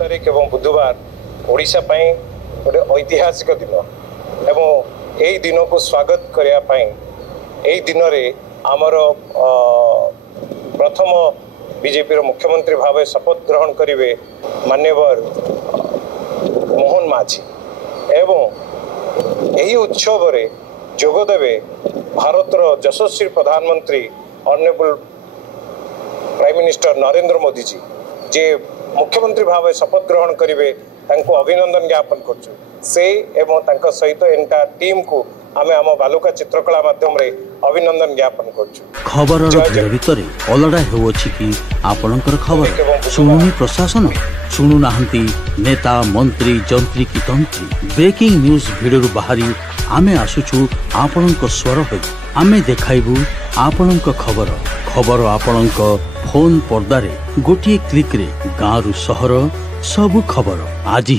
तारीख एवं बुधवार ओडिशा पई गोटे ऐतिहासिक दिन एवं यही दिन को स्वागत करने यही दिन रे आमर प्रथम बीजेपी मुख्यमंत्री भाव शपथ ग्रहण करेंगे मान्यवर मोहन माझी एवं यही उत्सव रे जोगदेवे भारतर यशस्वी प्रधानमंत्री honourable prime minister Narendra Modi ji जे मुख्यमंत्री भाव शपथ ग्रहण करेंगे अभिनंदन ज्ञापन करछु से एवं सहित एंटायर टीम को आमे आम बालुका चित्रकला माध्यम रे अभिनंदन ज्ञापन करछु। खबर भीड़ भितर अलड़ा होउछि कि आपनकर खबर सुनुनी प्रशासन सुनु नाहंती नेता मंत्री जंत्री की तंत्री ब्रेकिंग न्यूज भिडरू बाहरी आमे आसुछु आपनक स्वर होई आमे देखाइबू आपनक खबर खबर आपनक फोन पर्दारे गोटिए क्लिक रे गाँव रु शहर सबु खबर आज